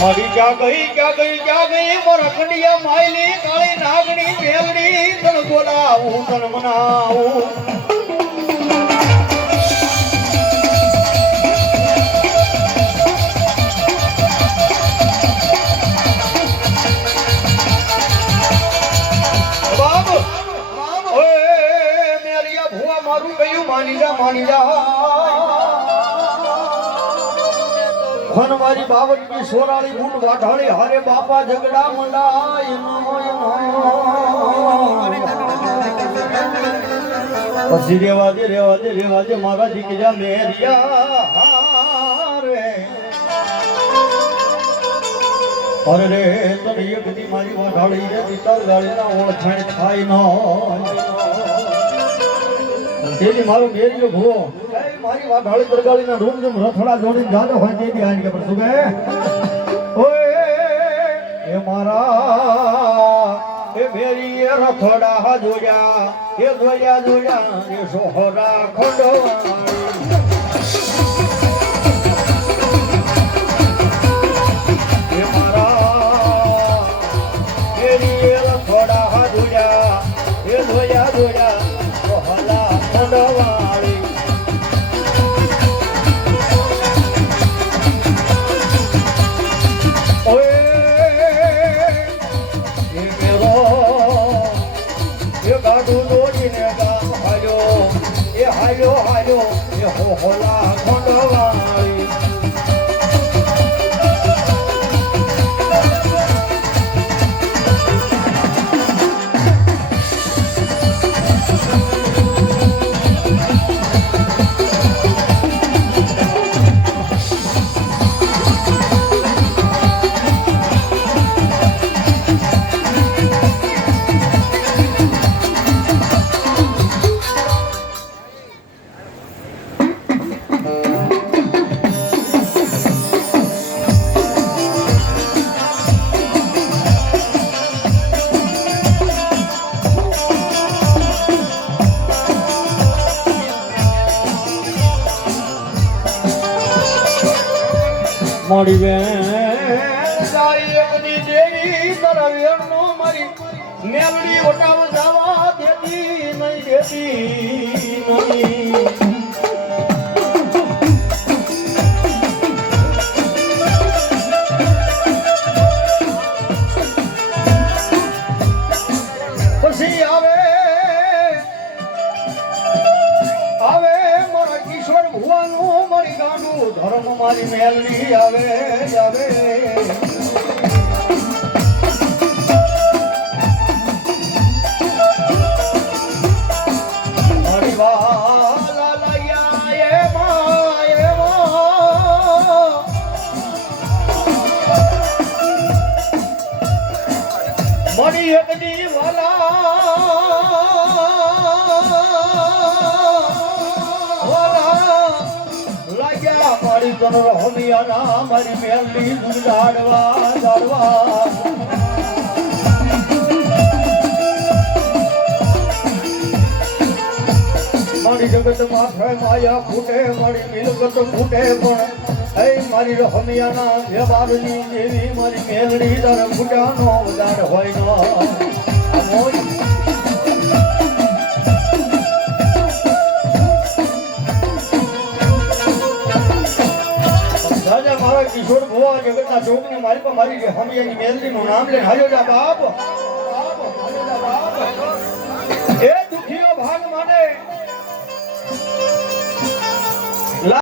મારી ક્યાં ગઈ ક્યાં ગઈ ક્યાં ગઈ મોરા ખંડિયા માયલી, કાળી નાગણી મેલડી તણ બોલાવું તણ મનાવું મારું કયું માની જા માની જા ખન મારી બાવટની સોરાળી બૂટ વાઢાળી. હારે બાપા ઝગડા મંડા પછી રેવા દે રેવા દે રેવા દે, મારા જીકજા મેરિયા રે. અરે રે, તને એક દી મારી વાઢાળી રે તીતર ગાળીના ઓળખાણ થાય ન. તેની મારું મેરિયો ભૂવો. મારી વાઢાળી તરગાળીના રૂમ જેમ રથડા જોડીને જાતો હોય તેથી આજ કે પણ શું કહે? ઓય, એ મારા, એ મેરી એ રથડા જોયા એ જોયા જોયા એ સોહરા ખંડવાળી. એ મારા ધોયા એ ધોયા ધોયા એ જોયા હાલ્યો હાલ્યો એ હોલા ખંડવાળી મારી બેન એકની દેવી તારા વેણનો મારી. મેલડી ઓટાવ જવા દેતી નહીં દેતી નહીં. મારી મેલની આવે આવે લાગ્યા મારી રામ હરી મેલી દુર્ગાડવા દાડવા મારી જગત માથે માયા ફૂટે મારી મિલકત ફૂટે પણ, હે મારી રહમિયાના વ્યવહારની દેવી, મારી મેલડી ફૂટ્યા ફૂટ્યાનો વધાર હોય ન. મારા કિશોર ભુવા જગતના શોકને મારી પર મારી ગઈ. હમી એની મેલની નામ લઈને હાલ્યો જા બાપ. એ દુખીઓ ભાગ માને.